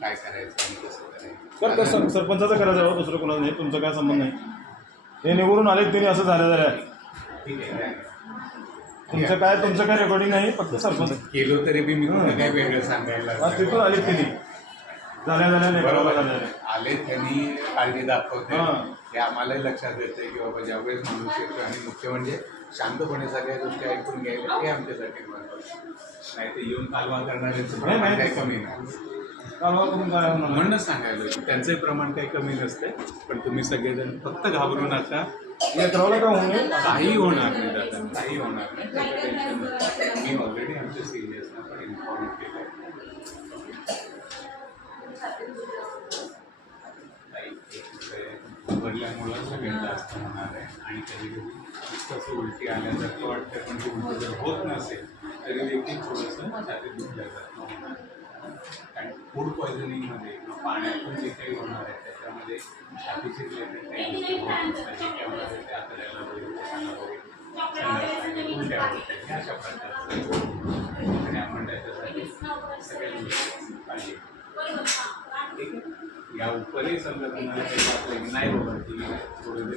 काय करायचं कसं तर सर सरपंचाचं करायचं हो, दुसरं कोणाचं नाही तुमचा काय संबंध नाही. हे निवडून आले त्यांनी असं झालं झालं तुमचं काय तुमचं काय रेकॉर्डिंग नाही फक्त सरपंच. केलो तरी बी मी काय वेगळं सांगायला तिथून आले त्यांनी झाल्या झाल्या नाही बरोबर. झाल्या आले त्यांनी काळजी दाखवते. हां. हे आम्हालाही लक्षात येते की बाबा ज्यावेळेस माणूस येतो आणि मुख्य म्हणजे शांतपणे सगळ्या गोष्टी ऐकून घ्यायला हे आमच्यासाठी महत्वाचं नाही तर येऊन कालवा करणाऱ्यांचं नाही, प्रमाण नाही. काही कमी नाही. कालवा करून काय होणार? म्हणूनच सांगायला त्यांचंही प्रमाण काही कमी नसते पण तुम्ही सगळेजण फक्त घाबरू नका लेकरावला काय होऊ नये काही होणार नाही दादा. काही होणार नाही. त्याचं टेन्शन नका मी ऑलरेडी आमच्या सिनियर्सना पण इन्फॉर्म केलं. उघडल्यामुळं सगळ्यात जास्त होणार आहे. आणि कधी कधी तसं उलटी आल्यासारखं वाटतं पण ते उलटं जर होत नसेल तरी देखील थोडंसं छातीत दुखल्यासारखं होणार आणि फूड पॉयझनिंगमध्ये किंवा पाण्यातून जे काही होणार आहे त्याच्यामध्ये छातीची रिलेटेड काही ते आपल्याला वगैरे पोटाला वगैरे उलट्या होतात ह्या अशा प्रकारचं आणि आपण त्याच्यासाठी सगळ्या गोष्टी काळजी या उपरही समजा तुम्हाला काही वाटलं की नाही बाबा थोडं